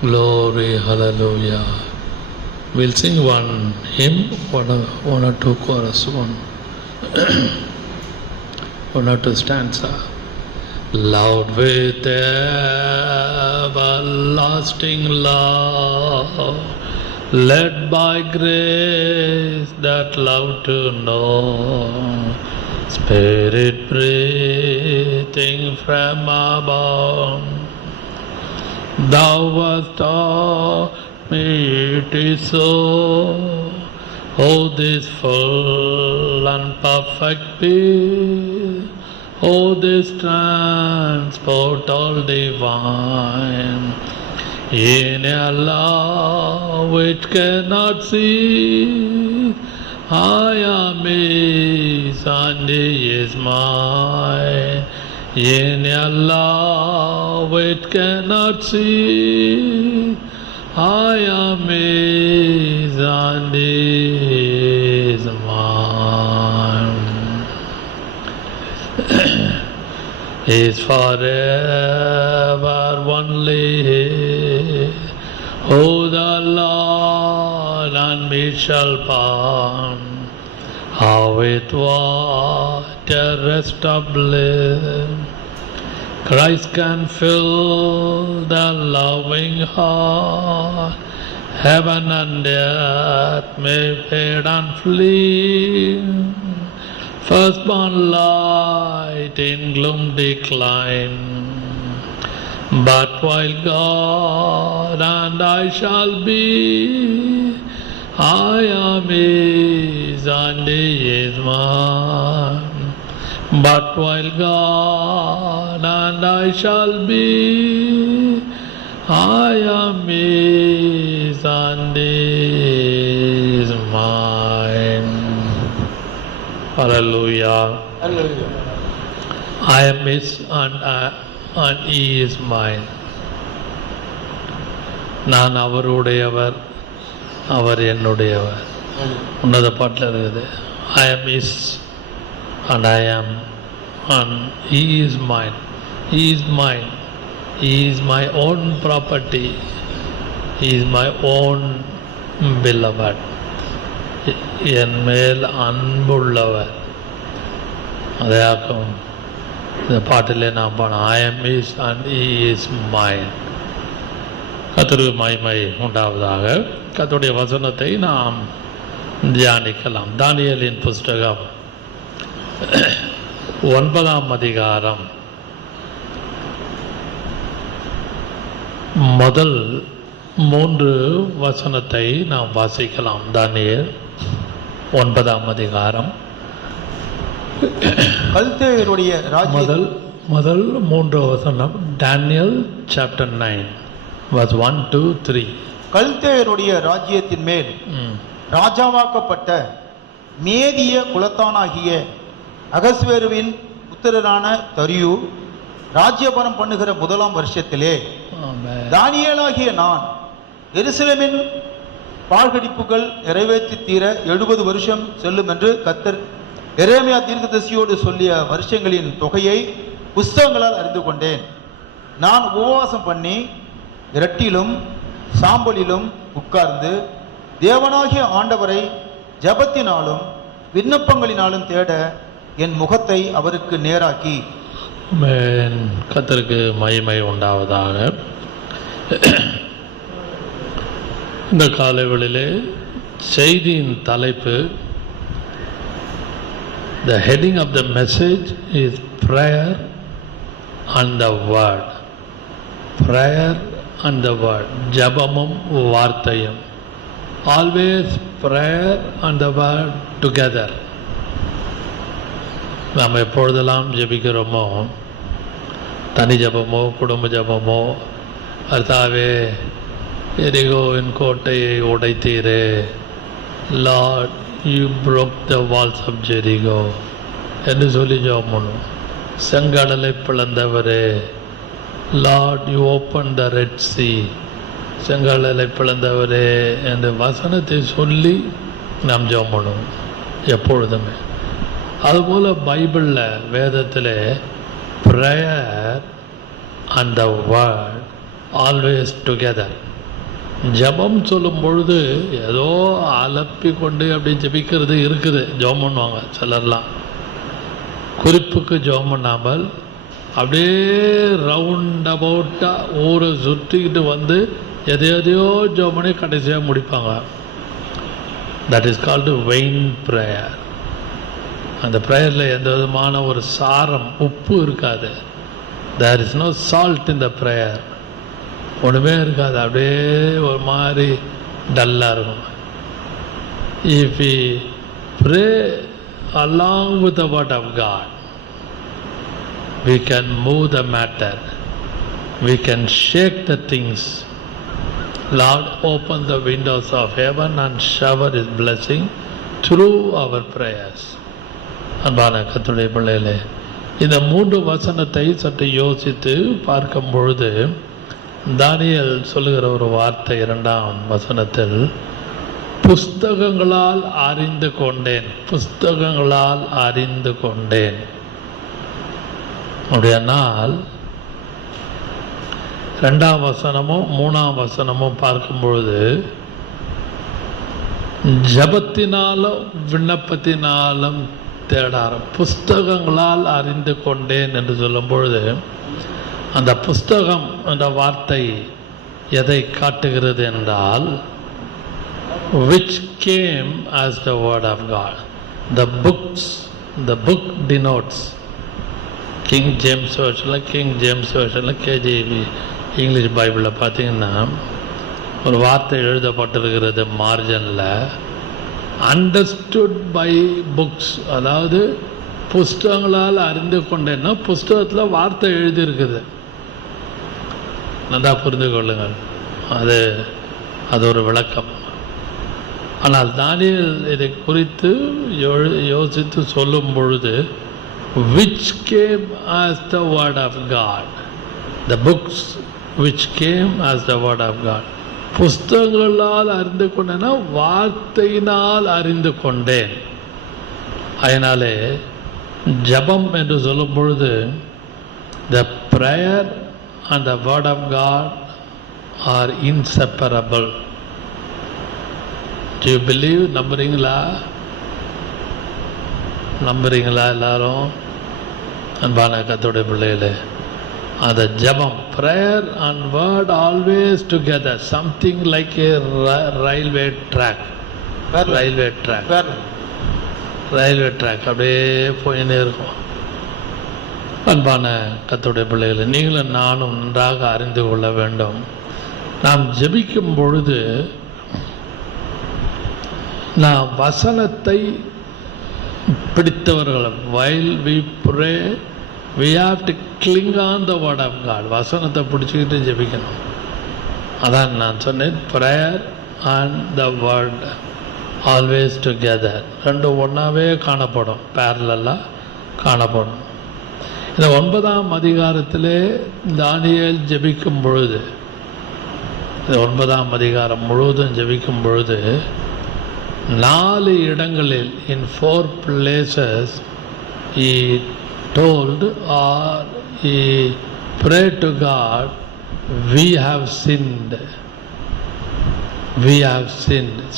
Glory, hallelujah. We'll sing one hymn, one or two chorus, one or two stanza. Loved with everlasting love, led by grace that love to know, Spirit breathing from above, Thou hast taught me it is so. Oh, this full and perfect peace, oh, this transport all divine, in a love which cannot see, I am His and He is mine. In a love which cannot see, I am His and He is mine. He is forever only His. Oh, the Lord and me shall part. How with what a rest of bliss Christ can fill the loving heart. Heaven and earth may fade and flee, firstborn light in gloom decline. But while God and I shall be, I am His and He is mine. But while God and I shall be, I am His and He is mine. Hallelujah. Hallelujah. I am His and He is mine. நான் அவருடையவர், அவர் என்னுடையவர். உன்னத பாட்டில் இருக்குது. I am His and I am and He is mine. He is mine. He is my own property. He is my own beloved. என் மேல் அன்புள்ளவர். அதையாக்கும் இந்த பாட்டிலே நாம் பாடணும். I am His and He is mine. கர்த்தருக்கு மகிமை உண்டாவதாக. கர்த்தருடைய வசனத்தை நாம் தியானிக்கலாம். தானியேலின் புஸ்தகம் 9ஆம் அதிகாரம் முதல் 3 வசனத்தை நாம் வாசிக்கலாம். தானியேல் 9ஆம் அதிகாரம் கல்தேயருடைய முதல் 3 வசனம். Daniel chapter 9 verse 1 to 3. கல்தேயருடைய ராஜ்யத்தின் மேல் ராஜாவாக்கப்பட்ட மேதிய குலத்தானாகிய அகஸ்வேருவின் புத்திரனான தரியு ராஜ்யபாரம் பண்ணுகிற 1ஆம் வருஷத்திலே தானியேலாகிய நான் எருசலேமின் பாழ்கடிப்புகள் நிறைவேற்றி தீர 70 வருஷம் செல்லும் என்று கர்த்தர் எரேமியா தீர்க்கதரிசியோடு சொல்லிய வருஷங்களின் தொகையை புஸ்தகங்களால் அறிந்து கொண்டேன். நான் உபவாசம் பண்ணி இரட்டிலும் சாம்பலிலும் உட்கார்ந்து தேவனாகிய ஆண்டவரை ஜபத்தினாலும் விண்ணப்பங்களினாலும் தேட என் முகத்தை அவருக்கு நேராக்கி. கர்த்தருக்கு மகிமை உண்டாவதாக. இந்த காலைவெளியிலே செய்தியின் தலைப்பு, the heading of the message is prayer and the word. Prayer and the word. ஜபமும் வார்த்தையும். Always prayer and the word together. நாம் எப்பொழுதெல்லாம் ஜெபிக்கிறோமோ, தனி ஜபமோ குடும்ப ஜபமோ, கர்த்தாவே எரிகோவின் கோட்டையை உடைத்தீரே, Lord you broke the walls of Jericho என்று சொல்லி ஜெபம் பண்ணும். செங்கடலை பிளந்தவரே, Lord you opened the Red Sea, செங்கடலை பிளந்தவரே என்ற வசனத்தை சொல்லி நாம் ஜெபம் பண்ணுவோம் எப்பொழுதுமே. அதுபோல் பைபிளில் வேதத்தில் prayer and the word always together. ஜபம் சொல்லும் பொழுது ஏதோ அலப்பி கொண்டு அப்படி ஜபிக்கிறது இருக்குது. ஜெபம் பண்ணுவாங்க சிலர்லாம். குறிப்புக்கு ஜெபம் பண்ணாமல் அப்படியே ரவுண்ட் அபவுட்டாக ஊரை சுற்றிக்கிட்டு வந்து எதையோ ஜெபம் பண்ணி கடைசியாக முடிப்பாங்க. That is called vain prayer. அந்த ப்ரேயரில் எந்த விதமான ஒரு சாரம், உப்பு இருக்காது. There is no salt in the prayer. ஒன்றுமே இருக்காது, அப்படியே ஒரு மாதிரி டல்லாக இருக்கும். If we pray along with the word of God, we can move the matter, we can shake the things. Lord, open the windows of heaven and shower His blessing through our prayers. அன்பான கர்த்தருடைய பிள்ளைகளே, இந்த 3 வசனத்தை சற்று யோசித்து பார்க்கும் பொழுது தானியேல் சொல்லுகிற ஒரு வார்த்தை 2ஆம் வசனத்தில், புஸ்தகங்களால் அறிந்து கொண்டேன், புஸ்தகங்களால் அறிந்து கொண்டேன். அப்படியானால் 2ஆம் வசனமும் 3ஆம் வசனமும் பார்க்கும் பொழுது ஜபத்தினாலும் விண்ணப்பத்தினாலும் தேடார, புஸ்தகங்களால் அறிந்து கொண்டேன் என்று சொல்லும் பொழுது அந்த புஸ்தகம் என்ற வார்த்தை எதை காட்டுகிறது என்றால், which came as the word of God. The books, the book denotes, King James Version, KJV English பைபிளில் பார்த்தீங்கன்னா ஒரு வார்த்தை எழுதப்பட்டிருக்கிறது மார்ஜனில், அண்டர்ஸ்டுட் பை புக்ஸ். அதாவது புஸ்தகங்களால் அறிந்து கொண்டேன்னா புஸ்தகத்தில் வார்த்தை எழுதியிருக்குது. நல்லா புரிந்து கொள்ளுங்கள், அது ஒரு விளக்கம். ஆனால் தானியேல் இதை குறித்து யோசித்து சொல்லும் பொழுது, which came as the word of God, the books which came as the word of God. புஸ்தகங்களால் அறிந்து கொண்டேன்னா வார்த்தையினால் அறிந்து கொண்டேன். அதனாலே ஜபம் என்று சொல்லும் பொழுது the prayer and the word of God are inseparable. Do you believe? நம்புறீங்களா எல்லாரும்? அன்பான கர்த்தருடைய பிள்ளைகளே, அந்த ஜபம், prayer and word always together, something like a railway track அப்படியே போயினே இருக்கும். அன்பான கர்த்தருடைய பிள்ளைகளே, நீங்களும் நானும் நன்றாக அறிந்து கொள்ள வேண்டும். நாம் ஜெபிக்கும் பொழுது நாம் வசனத்தை பிடித்தவர்கள், while we pray we have to cling on the word of God. வசனத்தை பிடிச்சிக்கிட்டு ஜெபிக்கணும். அதான் நான் சொன்னேன், prayer and the word always together. ரெண்டும் ஒன்றாவே காணப்படும், பேரலாக காணப்படும். இந்த 9ஆம் அதிகாரத்திலே தானியேல் ஜெபிக்கும் பொழுது, இந்த 9ஆம் அதிகாரம் முழுவதும் ஜெபிக்கும் பொழுது 4 இடங்களில், in 4 places, he told or he prayed to God, we have sinned.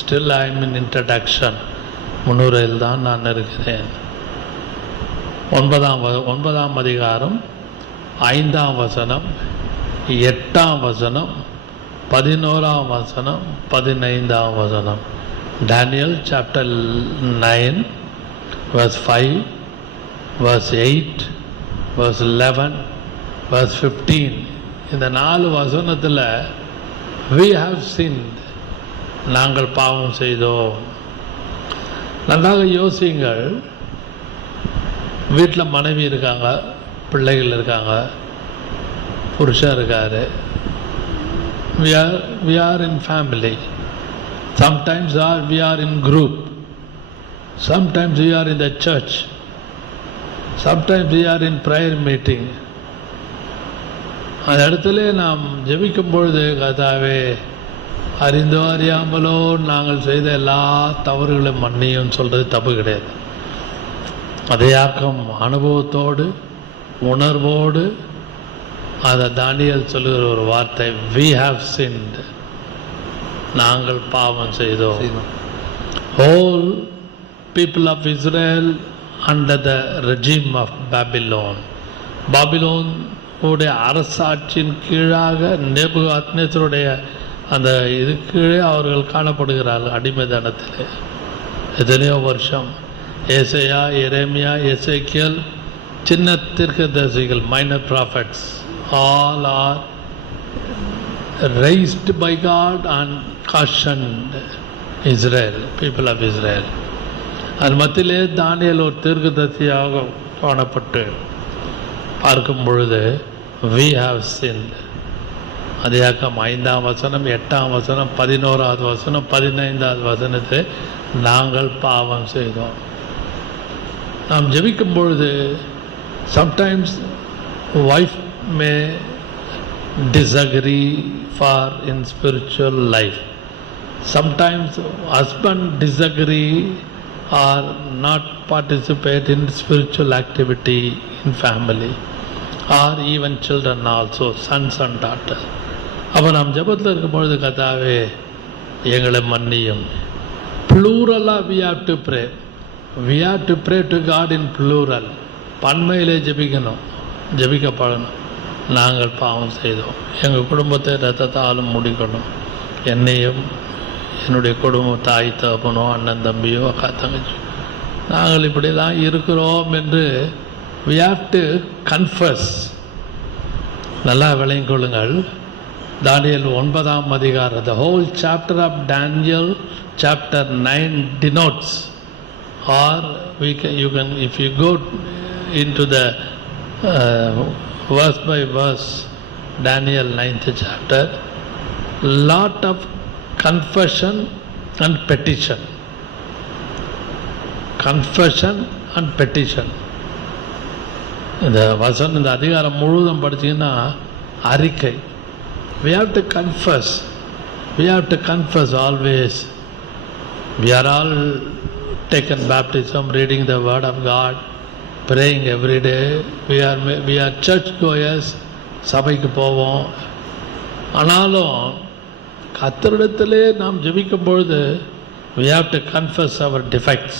Still I am in introduction, முன்னுரையில் தான் நான் இருக்கிறேன். 9ஆம் அதிகாரம் 5ஆம் வசனம், 8ஆம் வசனம், 11ஆம் வசனம், 15ஆம் வசனம். Daniel chapter 9 verse 5, verse 8, verse 11, verse 15. இந்த 4 வசனத்தில் we have sinned, நாங்கள் பாவம் செய்தோம். நன்றாக யோசியுங்கள். வீட்டில் மனைவி இருக்காங்க, பிள்ளைகள் இருக்காங்க, புருஷன் இருக்காரு. we are in family. Sometimes we are in group. Sometimes we are in the church. Sometimes we are in prayer meeting. அந்த இடத்துல நாம் ஜெபிக்கும் பொழுது, கர்த்தாவே, அறிந்தோ அறியாமலோ நாங்கள் செய்த எல்லா தவறுகளையும் மன்னியும் சொல்கிறது தப்பு கிடையாது. அதையாக்கம் அனுபவத்தோடு அதை தானியேல் சொல்லுகிற ஒரு வார்த்தை, we have sinned. நாங்கள் பாவம் செய்தோம். செய்தோம். Whole people of Israel under the regime of Babylon. Babylon உடைய அரசாட்சியின் கீழாக நேபுகாத்நேசருடைய அந்த இது கீழே அவர்கள் காணப்படுகிறார்கள் அடிமைதனத்திலே. எத்தனையோ வருஷம் ஏசையா, எரேமியா, எசேக்கியேல், சின்ன தீர்க்கதரிசிகள், minor prophets, all are raised by God and cautioned Israel, people of Israel. அது மத்தியிலே தானியேல் ஒரு தீர்க்கதரிசியாக காணப்பட்டு பார்க்கும் பொழுது we have sinned. அதியாகம் 5ஆம் வசனம், 8ஆம் வசனம், 11ஆவது வசனம், 15ஆவது வசனத்தை நாங்கள் பாவம் செய்தோம். நாம் ஜெபிக்கும் பொழுது sometimes wife may disagree for in spiritual life. Sometimes husband disagree or not participate in spiritual activity in family or even children also, sons and daughters. அப்போ நாம் ஜெபத்தில் இருக்கும் பொழுது கர்த்தாவே எங்களை மன்னியும். ப்ளூரலாக we have to pray. We have to pray to God in plural. பன்மையிலே ஜெபிக்கணும், ஜெபிக்கப்படணும். நாங்கள் பாவம் செய்தோம், எங்கள் குடும்பத்தை ரத்தத்தாலும் முடிக்கணும், என்னையும் என்னுடைய குடும்பம், தாய் தகப்பனோ, அண்ணன் தம்பியோ, அக்கா தங்கச்சி, நாங்கள் இப்படிலாம் இருக்கிறோம் என்று we have to confess. நல்லா விளங்கிக் கொள்ளுங்கள். தானியேல் 9ஆம் அதிகாரம், the whole chapter of Daniel chapter 9 denotes, or you can if you go into the verse by verse Daniel 9th chapter, lot of confession and petition. Confession and petition. இந்த வசனம், இந்த அதிகாரம் முழுவதும் படிச்சிங்கன்னா அறிக்கை. We have to confess. We have to confess always. We are all taken baptism, reading the word of God, praying every day. We are church goers. சபைக்கு போவோம். ஆனாலும் கர்த்தரிடத்திலே நாம் ஜெபிக்கும் பொழுது we have to confess our defects.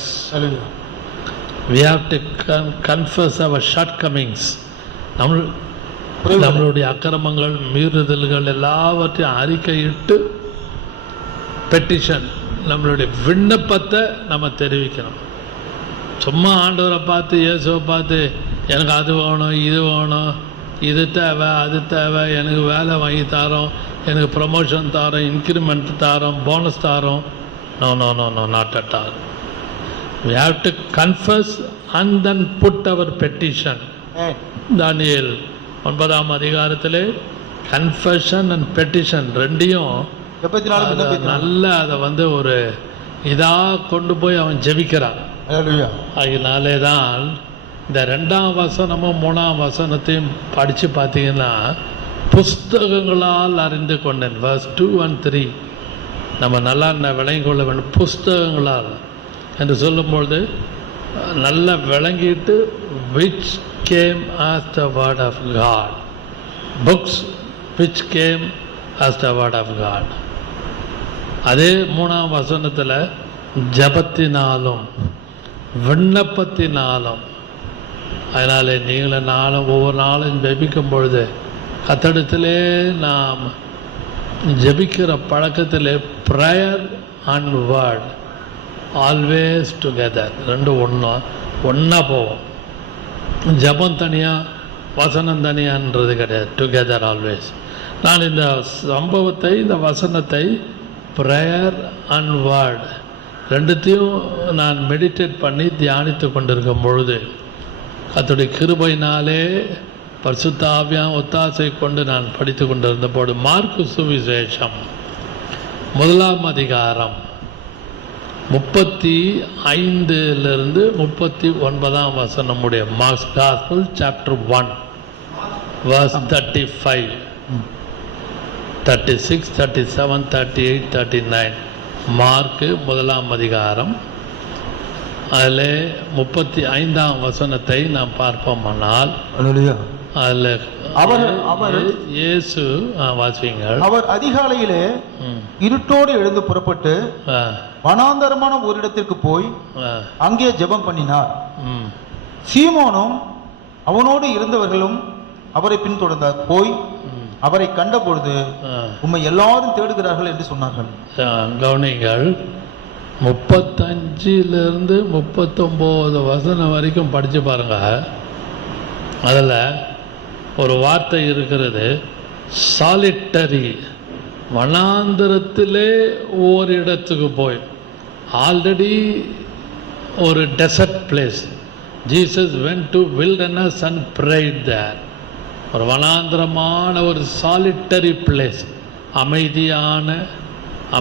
We have to confess our shortcomings. நம்மளுடைய அக்கிரமங்கள், மீறுதல்கள் எல்லாவற்றையும் அறிக்கையிட்டு பெட்டிஷன், நம்மளுடைய விண்ணப்பத்தை நம்ம தெரிவிக்கணும். சும்மா ஆண்டவரை பார்த்து, இயேசுவை பார்த்து, எனக்கு அது வேணும், இது வேணும், இது தேவை, அது தேவை, எனக்கு வேலை வாங்கி தரோம், எனக்கு ப்ரமோஷன் தரோம், இன்க்ரிமெண்ட் தரோம், போனஸ் தரோம். No no no no not at all. We have to confess and then put our petition. தானியேல் 9ஆம் அதிகாரத்திலே கன்ஃபெஷன் அண்ட் பெட்டிஷன் ரெண்டையும் நல்ல அதை ஒரு இதாக கொண்டு போய் அவன் ஜெபிக்கிறான். அதனாலே தான் இந்த 2ஆம் வசனமும் 3ஆம் வசனத்தையும் படித்து பார்த்தீங்கன்னா புஸ்தகங்களால் அறிந்து கொண்டேன். verse 2 and 3 நம்ம நல்லா விளங்கி கொள்ள வேண்டும். புஸ்தகங்களால் என்று சொல்லும்பொழுது நல்லா விளங்கிட்டு which came as the word of God, books which came as the word of God. அதே 3ஆம் வசனத்தில் ஜபத்தினாலும் விண்ணப்பத்தினாலும். அதனாலே நீங்களும் நாளும் ஒவ்வொரு நாளும் ஜபிக்கும் பொழுது கர்த்தரிடத்திலே நாம் ஜபிக்கிற பழக்கத்திலே prayer and word always together, ரெண்டும் ஒன்றா போவோம். ஜபம் தனியாக, வசனம் தனியான்றது கிடையாது, டுகெதர் ஆல்வேஸ். நான் இந்த சம்பவத்தை, இந்த வசனத்தை ப்ரேயர் அண்ட் வேர்ட் ரெண்டுத்தையும் நான் மெடிடேட் பண்ணி தியானித்து கொண்டிருக்கும் பொழுது கர்த்தருடைய கிருபையினாலே பரிசுத்த ஆவியானவர் ஒத்தாசை கொண்டு நான் படித்து கொண்டிருந்த போது மார்க்கு சுவிசேஷம் 1ஆம் அதிகாரம் 35 39ஆம் வசனம் உடைய மார்க்ஸ் காஸ்பல் சாப்டர் 1 verse 35, 36, 37, 38, 39 மார்க்கு 1ஆம் அதிகாரம் அதில் 35ஆம் வசனத்தை நாம் பார்ப்போமானால் அதில் அவர் இயேசு வாசிங்கள். அவர் அதிகாலையிலே இருட்டோடு எழுந்து புறப்பட்டு வனாந்தரமான ஒரு இடத்திற்கு போய் அங்கே ஜெபம் பண்ணினார். சீமோனும் அவனோடு இருந்தவர்களும் அவரை பின்தொடர்ந்தார். போய் அவரை கண்ட பொழுது உம்மை எல்லாரும் தேடுகிறார்கள் என்று சொன்னார்கள். கவனிங்கள், 35 39 வசனம் வரைக்கும் படிச்சு பாருங்க. அதில் ஒரு வார்த்தை இருக்கிறது, சாலிட்டரி. வனாந்திரத்திலே ஒரு இடத்துக்கு போய், ஆல்ரெடி ஒரு desert place. Jesus went to wilderness and prayed there. ஒரு வனாந்திரமான ஒரு சாலிட்டரி பிளேஸ்,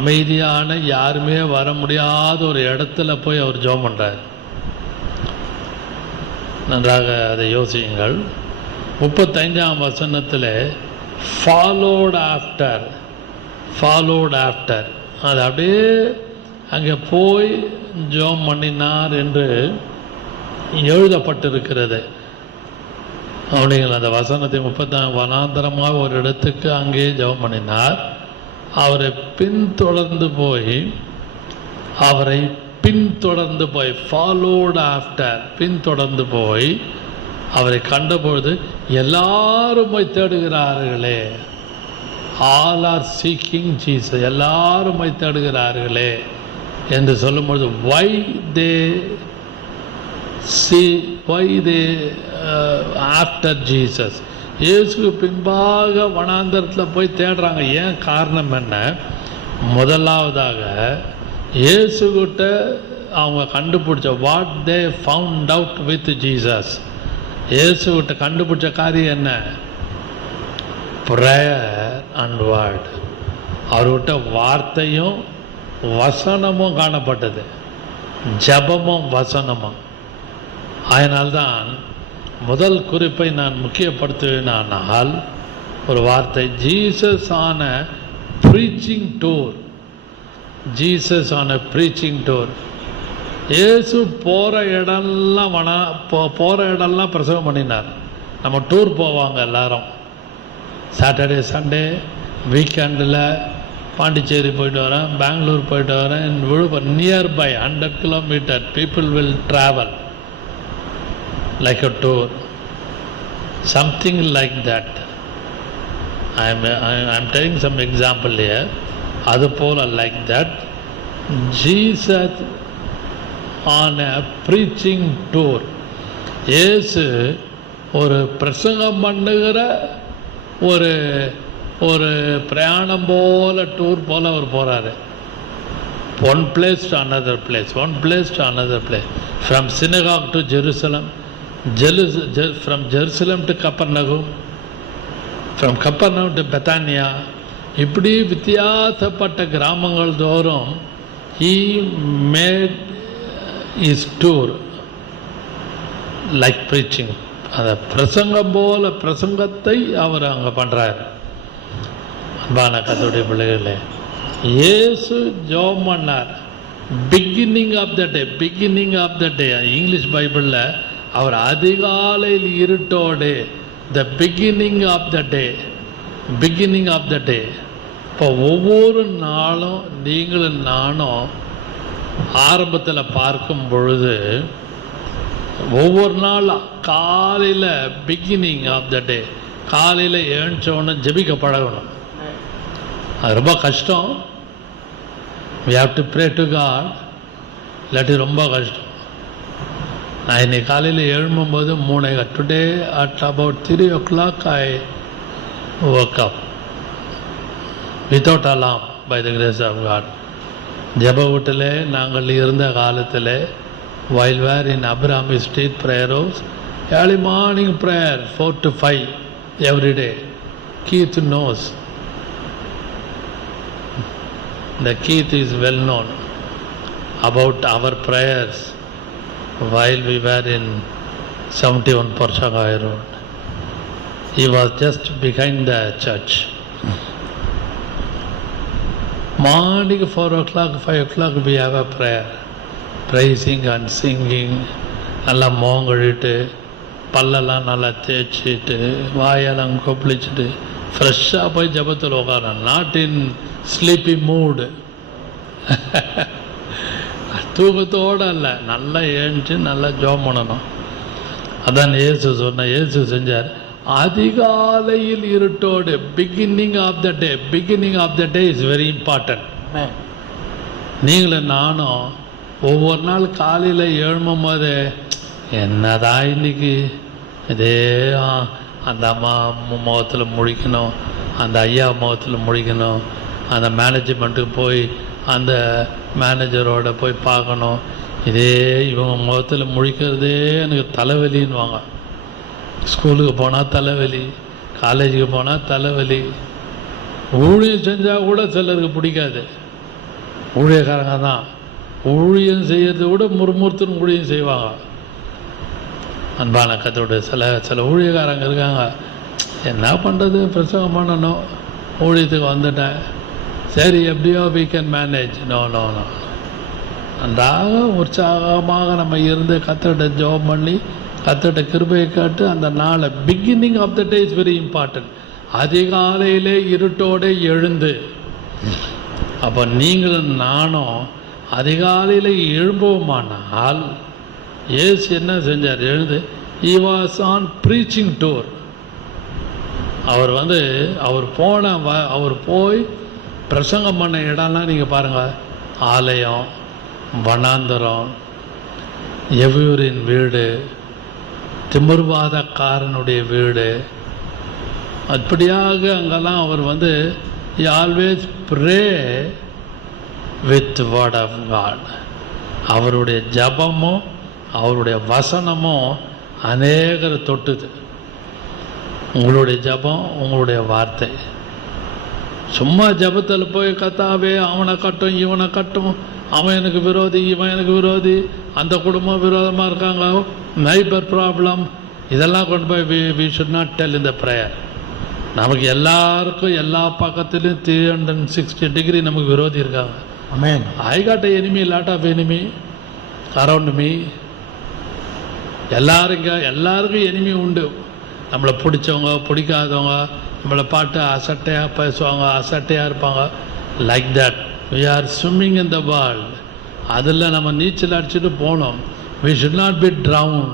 அமைதியான யாருமே வர முடியாத ஒரு இடத்துல போய் அவர் ஜெபம் பண்ணுறார். நன்றாக அதை யோசியுங்கள். 35ஆம் வசனத்தில் ஃபாலோட் ஆஃப்டர் அது அப்படியே அங்கே போய் ஜெபம் பண்ணினார் என்று எழுதப்பட்டிருக்கிறது. அப்படிங்கள் அந்த வசனத்தை 30 வனாந்தரமாக ஒரு இடத்துக்கு அங்கே ஜெபம் பண்ணினார். அவரை பின்தொடர்ந்து போய் ஃபாலோட் ஆஃப்டர், பின்தொடர்ந்து போய் அவரை கண்டபொழுது எல்லாரும் போய் தேடுகிறார்களே. ஆல் ஆர் சீக்கிங் ஜீசஸ், எல்லாரும் போய் தேடுகிறார்களே என்று சொல்லும்பொழுது why they after Jesus, இயேசுக்கு பின்பாக வனாந்தரத்தில் போய் தேடுறாங்க. ஏன் காரணம் என்ன? முதலாவதாக இயேசுகிட்ட அவங்க கண்டுபிடிச்ச what they found out with Jesus. இயேசுகிட்ட கண்டுபிடிச்ச காரியம் என்ன? Prayer and word. அவர்கிட்ட வார்த்தையும் வசனமும் காணப்பட்டது, ஜபமும் வசனமும். அதனால்தான் முதல் குறிப்பை நான் முக்கியப்படுத்துவேனானால் ஒரு வார்த்தை, ஜீசஸ் ஆன ப்ரீச்சிங் டூர். ஜீசஸ் ஆன ப்ரீச்சிங் டூர். இயேசு போகிற இடம்லாம் பிரசவம் பண்ணினார். நம்ம டூர் போவாங்க எல்லாரும், சாட்டர்டே சண்டே வீக்கெண்டில் பாண்டிச்சேரி போயிட்டு வரேன், பெங்களூர் போயிட்டு வரேன், Villupuram nearby 100 kilometers people will travel like a tour, something like that. I'm telling some example here. அதுபோல like that Jesus on a preaching tour. இயேசு ஒரு பிரசங்கம் பண்ணுகிற ஒரு பிரயாணம் போல, டூர் போல அவர் போகிறாரு. one place to another place, from synagogue to Jerusalem, from Jerusalem to Capernaum, from Capernaum to Bethania. இப்படி வித்தியாசப்பட்ட கிராமங்கள் தோறும் he made his tour like preaching. அந்த பிரசங்கம் போல பிரசங்கத்தை அவர் அங்கே பண்ணுறார். அன்பான கர்த்தருடைய பிள்ளைகளே, இயேசு ஜெபம் பண்ணார். Beginning of the day English பைபிளில் அவர் அதிகாலையில் இருட்டோடு, த பிகினிங் ஆஃப் த டே. இப்போ ஒவ்வொரு நாளும் நீங்களும் நானும் ஆரம்பத்தில் பார்க்கும் பொழுது, ஒவ்வொரு நாள் காலையில் பிகினிங் ஆஃப் த டே, காலையில் எழுந்தோன்னு ஜெபிக்க பழகணும். அது ரொம்ப கஷ்டம். we have to pray to God. இல்லாட்டி ரொம்ப கஷ்டம். நான் இன்னைக்கு காலையில் எழும்பும்போது 3 today at about 3 o'clock I woke up without alarm by the grace of God. ஜெப வீட்டிலே நாங்கள் இருந்த காலத்தில், while we were in Abraham Street prayer house, early morning prayer 4 to 5 every day. Keith knows. The Keith is well known about our prayers while we were in 71 Porsagai Road. He was just behind the church. Morning 4 o'clock, 5 o'clock we have a prayer, praising and singing, எல்லாம் மோங்கழிட்டு பல்லெல்லாம் நல்லா தேய்ச்சிட்டு வாயெல்லாம் கொப்பளிச்சுட்டு ஃப்ரெஷ்ஷாக போய் ஜபத்தில் உட்காரணும். Not in sleepy மூடு, தூக்கத்தோடு இல்லை, நல்லா ஏஞ்சி நல்லா ஜோம் பண்ணணும். அதான் இயேசு சொன்ன, இயேசு செஞ்சார். அதிகாலையில் இருட்டோடு, beginning of the day, beginning of the day is very important. நீங்களும் நானும் ஒவ்வொரு நாள் காலையில் எழும்பும் போது என்னதான் இன்னைக்கு இதே அந்த அம்மா முகத்தில் முழிக்கணும், அந்த ஐயா முகத்தில் முழிக்கணும், அந்த மேனேஜ்மெண்ட்டுக்கு போய் அந்த மேனேஜரோட போய் பார்க்கணும், இதே இவங்க முகத்தில் முழிக்கிறதே எனக்கு தலைவலின்னுவாங்க. ஸ்கூலுக்கு போனால் தலைவலி, காலேஜுக்கு போனால் தலைவலி. ஊழியம் செஞ்சால் கூட சிலருக்கு பிடிக்காது. ஊழியக்காரங்க தான் ஊழியம் செய்கிறத விட முறுமுறுத்துன்னு ஊழியம் செய்வாங்க. அன்பான கத்தோட சில ஊழியக்காரங்க இருக்காங்க, என்ன பண்ணுறது, பிரசங்கம் பண்ணணும், ஊழியத்துக்கு வந்துட்டேன், சரி எப்படியோ we can manage. No no no நன்றாக உற்சாகமாக நம்ம இருந்து கத்தோட ஜெபம் பண்ணி கத்தோட கிருபையை காட்டு அந்த நாளை beginning of the day is very important. அதிகாலையிலே இருட்டோடு எழுந்து, அப்போ நீங்களும் நானும் அதிகாலையில் எழும்புவோமானால், இயேசு என்ன செஞ்சார்? எழுந்து he was on preaching tour. அவர் போய் பிரசங்கம் பண்ண இடம்லாம் நீங்கள் பாருங்கள், ஆலயம், வனாந்தரம், எவ்வூரின் வீடு, திமிர்வாதக்காரனுடைய வீடு, அப்படியாக அங்கெல்லாம் அவர் he always pray with word of God. அவருடைய ஜபமும் அவருடைய வசனமும் அநேகரை தொட்டுது. உங்களுடைய ஜபம், உங்களுடைய வார்த்தை. சும்மா ஜபத்தில் போய் கத்தாவே அவனை கட்டும் இவனை கட்டும், அவன் எனக்கு விரோதி இவன் எனக்கு விரோதி, அந்த குடும்பம் விரோதமாக இருக்காங்க, நைபர் ப்ராப்ளம், இதெல்லாம் கொண்டு போய் we should not tell in the prayer. நமக்கு எல்லாருக்கும் எல்லா பக்கத்துலையும் 360 டிகிரி நமக்கு விரோதி இருக்காங்க. Amen. I got an enemy, lot of enemy around me. எல்லாருக்கும் எனிமி உண்டு. நம்மளை பிடிச்சவங்க பிடிக்காதவங்க, நம்மளை பாட்டு அசட்டையாக பேசுவாங்க, அசட்டையாக இருப்பாங்க. Like that we are swimming in the world. அதில் நம்ம நீச்சல் அடிச்சுட்டு போனோம். we should not be drowned.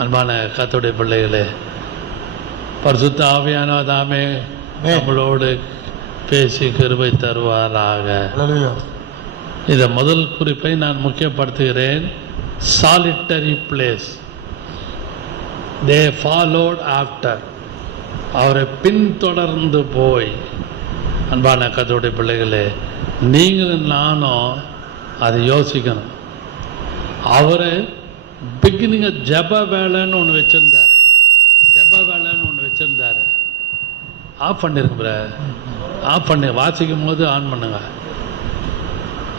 அன்பான கர்த்தருடைய பிள்ளைகளே, பரிசுத்த ஆவியானவர் தாமே நம்மளோடு பேசி கிருபை தருவாராக. இதை முதல் குறிப்பை நான் முக்கியப்படுத்துகிறேன். Solitary place. They followed after, அவரை பின்தொடர்ந்து போய். அன்பான கர்த்தருடைய பிள்ளைகளே, நீங்களும் நானும் அதை யோசிக்கணும். அவரை பிகினிங் ஜப வேலைன்னு ஒன்று வச்சுருந்தார். ஜப வேலைன்னு ஒன்று வச்சுருந்தார். ஆஃப் பண்ணிருங்க ப்ரோ, ஆஃப் பண்ணி வாசிக்கும் போது ஆன் பண்ணுங்க.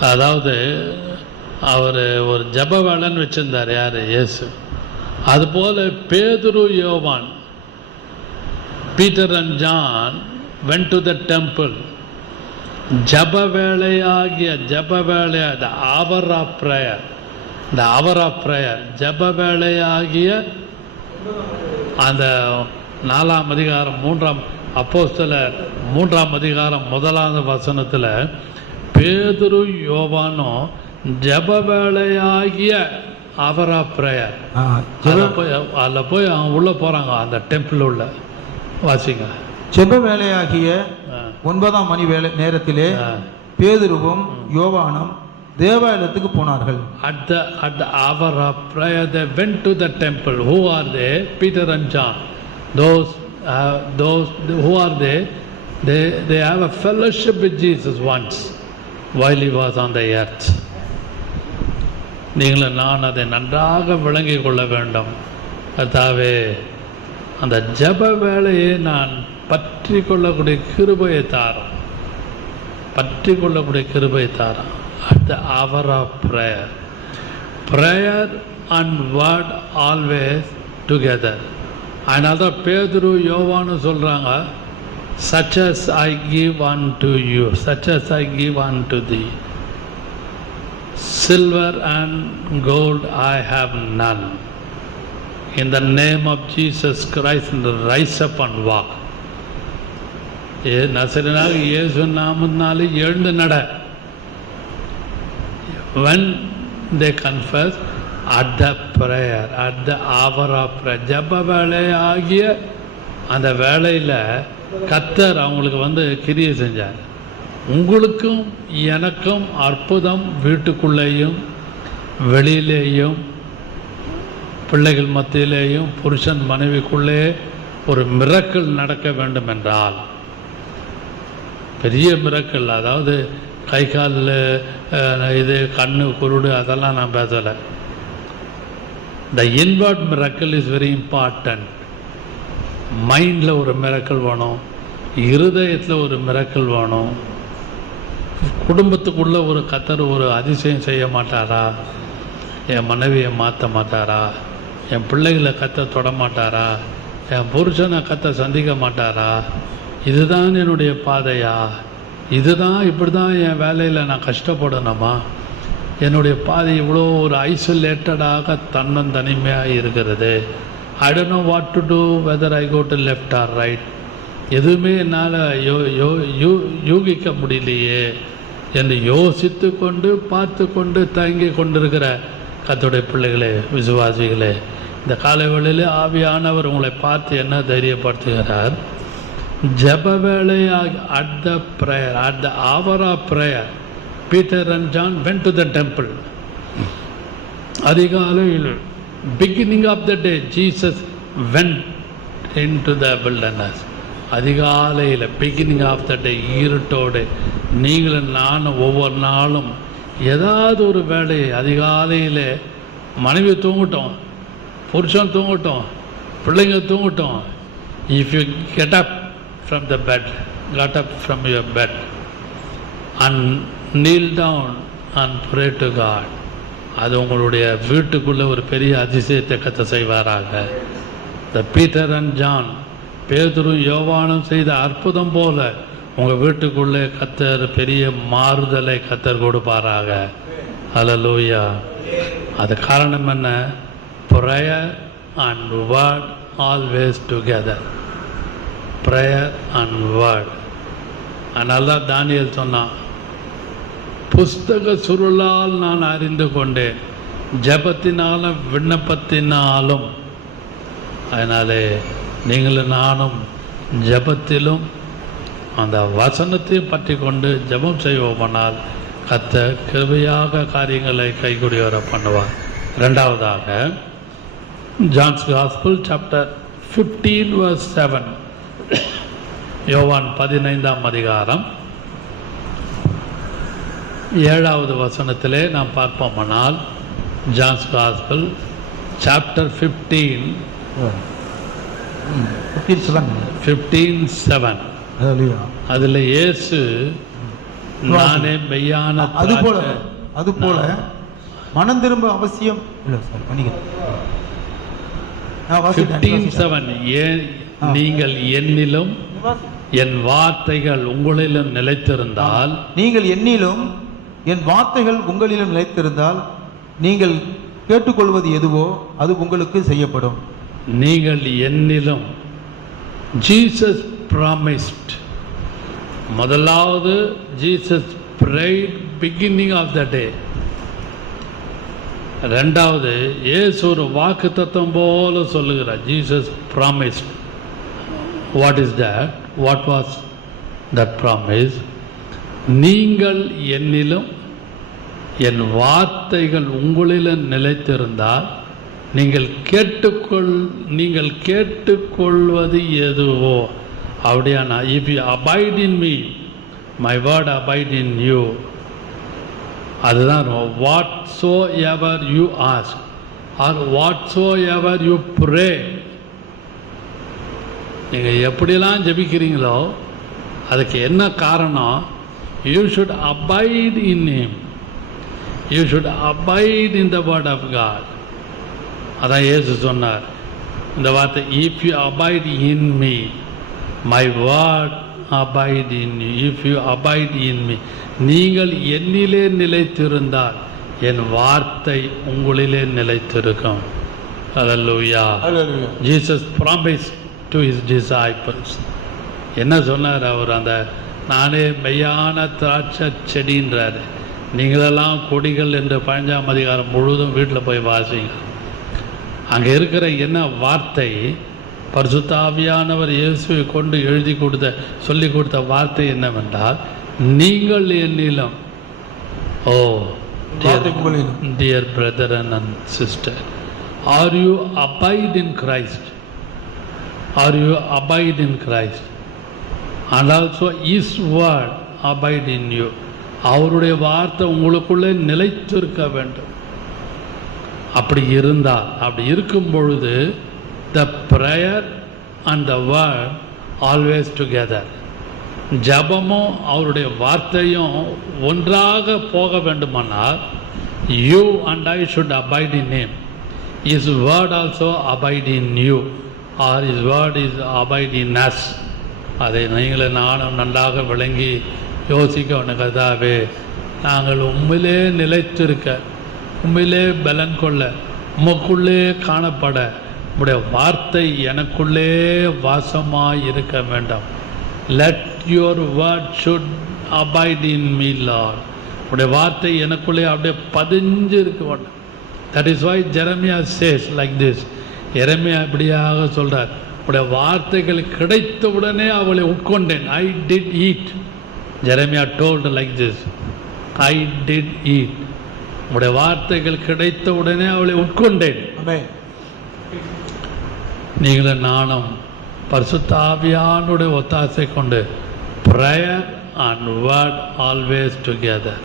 அதாவது அவர் ஒரு ஜப வேலைன்னு வச்சுருந்தார். யார்? இயேசு. அதுபோல் பேதுரு, யோவான், Peter and John went to the temple. ஜப வேலையாகிய ஜப வேலை, the hour of prayer, the hour of prayer, ஜப வேலையாகிய அந்த 4ஆம் அதிகாரம் 3ஆம் அப்போஸ்தலர் 3ஆம் அதிகாரம் 1ஆவது வசனத்தில் பேதுரு யோவானும் ஜப வேலையாகிய அவர் ஆஃப் பிரேயர் அதில் போய் அவங்க உள்ளே போகிறாங்க. அந்த டெம்பிள் உள்ள வாசிங்க. ஜெப வேலையாகிய 9ஆம் மணி நேரத்திலே பேதுருவும் யோவானும் தேவாலயத்துக்கு போனார்கள். At the hour of prayer they went to the temple. Who are they? Peter and John. Those who are they have a fellowship with Jesus once while he was on the earth. நீங்களும் நான் அதை நன்றாக விளங்கிக் கொள்ள வேண்டும். கர்த்தாவே, அந்த ஜப வேலையை நான் பற்றி கொள்ளக்கூடிய கிருபையை தாரும், பற்றி கொள்ளக்கூடிய கிருபையை தாரும். At the hour of prayer, prayer and word always together. அதனால தான் பேதுரு யோவான்னு சொல்கிறாங்க, such as I give unto you, such as I give unto thee. Silver and gold I have none. in the name of Jesus Christ, rise up and walk. நசரேயனாக இயேசு நாமத்தினாலே எழுந்து நட. When they confess, at the prayer, at the hour of prayer, ஜப வேலை ஆகிய அந்த வேளையில் கர்த்தர் அவங்களுக்கு கிரியை செஞ்சார். உங்களுக்கும் எனக்கும் அற்புதம் வீட்டுக்குள்ளேயும் வெளியிலேயும் பிள்ளைகள் மத்தியிலேயும் புருஷன் மனைவிக்குள்ளே ஒரு மிரக்கல் நடக்க வேண்டும் என்றால், பெரிய மிரக்கல், அதாவது கை காலில் இது கண்ணு குருடு அதெல்லாம் நான் பேசலை. The inward miracle is very important. மைண்டில் ஒரு மிரக்கல் வேணும், இருதயத்தில் ஒரு மிரக்கல் வேணும். குடும்பத்துக்குள்ளே ஒரு கர்த்தர் ஒரு அதிசயம் செய்ய மாட்டாரா? என் மனைவியை மாற்ற மாட்டாரா? என் பிள்ளைகளை கர்த்தர் தொட மாட்டாரா? என் புருஷனை கர்த்தர் சந்திக்க மாட்டாரா? இதுதான் என்னுடைய பாதையா? இதுதான் இப்படி தான் என் வேலையில் நான் கஷ்டப்படணுமா? என்னுடைய பாதை இவ்வளோ ஒரு ஐசோலேட்டடாக தன்னந்தனிமையாக இருக்கிறது. I don't know what to do, whether I go to left or right. எதுவுமே என்னால் யூகிக்க முடியலையே என்று யோசித்து கொண்டு பார்த்து கொண்டு தங்கி கொண்டிருக்கிற கர்த்தருடைய பிள்ளைகளே, விசுவாசிகளே, இந்த காலை வேளையிலே ஆவியானவர் உங்களை பார்த்து என்ன தைரியப்படுத்துகிறார்? ஜப வேளையாக at the prayer, at the hour of prayer, Peter and John went to the temple. அதிகாலையில் beginning of the day Jesus went into the wilderness. அதிகாலையில் பிகினிங் ஆஃப் த டே, இருட்டோடு நீங்களும் நானும் ஒவ்வொரு நாளும் ஏதாவது ஒரு வேலையை அதிகாலையில், மனைவி தூங்கட்டும், புருஷன் தூங்கட்டும், பிள்ளைங்க தூங்கட்டும், if you get up from the bed, get up from your bed and kneel down and pray to God, அது உங்களுடைய வீட்டுக்குள்ளே ஒரு பெரிய அதிசயத்தை கர்த்தர் செய்வாராக. த பீட்டர் அண்ட் ஜான், பேதுரும் யோவானும் செய்த அற்புதம் போல உங்கள் வீட்டுக்குள்ளே கர்த்தர் பெரிய மாறுதலை கர்த்தர் கொடுப்பாராக. ஹல்லேலூயா. அது காரணம் என்ன? prayer and word always together. prayer and word. அதனால தான் தானியேல் சொன்னான், புஸ்தக சுருளால் நான் அறிந்து கொண்டேன், ஜபத்தினாலும் விண்ணப்பத்தினாலும். அதனாலே நீங்களும் நானும் ஜபத்திலும் அந்த வசனத்தை பற்றி கொண்டு ஜபம் செய்வோமானால் கர்த்தர் கிருபையாக காரியங்களை கைகூடி வர பண்ணுவார். ரெண்டாவதாக, ஜான்ஸ் காஸ்பல் சாப்டர் 15 verse 7, யோவான் 15ஆம் அதிகாரம் 7வது வசனத்திலே நாம் பார்ப்போமானால், ஜான்ஸ் காஸ்பல் சாப்டர் 15:7, அதில் இயேசு நானே மெய்யான, அதுபோல மனம் திரும்ப அவசியம் இல்லை. 15:7, நீங்கள் என்னிலும் என் வார்த்தைகள் உங்களிலும் நிலைத்திருந்தால், நீங்கள் என்னிலும் என் வார்த்தைகள் உங்களிலும் நிலைத்திருந்தால் நீங்கள் கேட்டுக்கொள்வது எதுவோ அது உங்களுக்கு செய்யப்படும். நீங்கள் என்னிலும், ஜீசஸ் ப்ராமிஸ்ட். முதலாவது Jesus prayed beginning of the day. ரெண்டாவது இயேசு ஒரு வாக்கு தத்துவம் போல சொல்லுகிறார், Jesus promised. What is that? What was that promise? நீங்கள் என்னிலும் என் வார்த்தைகள் உங்களிலும் நிலைத்திருந்தால் நீங்கள் கேட்டுக்கொள்வது எதுவோ அப்படியானா, if you abide in me, my word abide in you. அதுதான் whatsoever you ask or whatsoever you pray. நீங்கள் எப்படிலாம் ஜெபிக்கிறீங்களோ அதுக்கு என்ன காரணம்? You should abide in him, you should abide in the word of God. அதான் இயேசு சொன்னார் இந்த வார்த்தை, if you abide in me, my word abide in you. If you abide in me, நீங்கள் என்னிலே நிலைத்திருந்தால் என் வார்த்தை உங்களிலே நிலைத்திருக்கும். Hallelujah. Hallelujah. Jesus promised to his disciples. என்ன சொன்னார் அவர்? அந்த நானே மெய்யான திராட்சை செடின்றாரு. நீங்களெல்லாம் கொடிகள் என்று 15ஆம் அதிகாரம் முழுதும் வீட்டில் போய் வாசிங்க. அங்கே இருக்கிற என்ன வார்த்தை, பரிசுத்த ஆவியானவர் இயேசுவை கொண்டு எழுதி கொடுத்த சொல்லி கொடுத்த வார்த்தை என்னவென்றால், நீங்கள் என்னிலும், ஓ dear brethren and sister, are you abide in Christ? Are you abide in Christ? And also his word abide in you. அவருடைய வார்த்தை உங்களுக்குள்ளே நிலைத்திருக்க வேண்டும். அப்படி இருந்தால், அப்படி இருக்கும் பொழுது the prayer and the word always together. ஜபமும் அவருடைய வார்த்தையும் ஒன்றாக போக வேண்டுமானால், you and I should abide in him. His word also abide in you, or his word is abide in us. அதை நீங்களே நானும் நன்றாக விளங்கி யோசிக்க கதாவே, நாங்கள் உண்மையிலே நிலைத்திருக்க, உண்மையிலே பலன் கொள்ள, உமக்குள்ளே காணப்பட உடைய வார்த்தை எனக்குள்ளே வாசமாய் இருக்க வேண்டும். Let your word should abide in me lord. உடைய வார்த்தை எனக்குள்ளே அப்படியே பதிஞ்சு இருக்க வேண்டும். That is why Jeremiah says like this. எரேமியா இப்படியாக சொல்றார், உடைய வார்த்தைகள் கிடைத்தவுடனே அவளை உட்கொண்டேன். I did eat. Jeremiah told like this, I did eat. உடைய வார்த்தைகள் கிடைத்தவுடனே அவளை உட்கொண்டேன். நீங்களும் நானும் பரிசுத்த ஆவியானுடைய ஒத்தாசை கொண்டு prayer and word always together.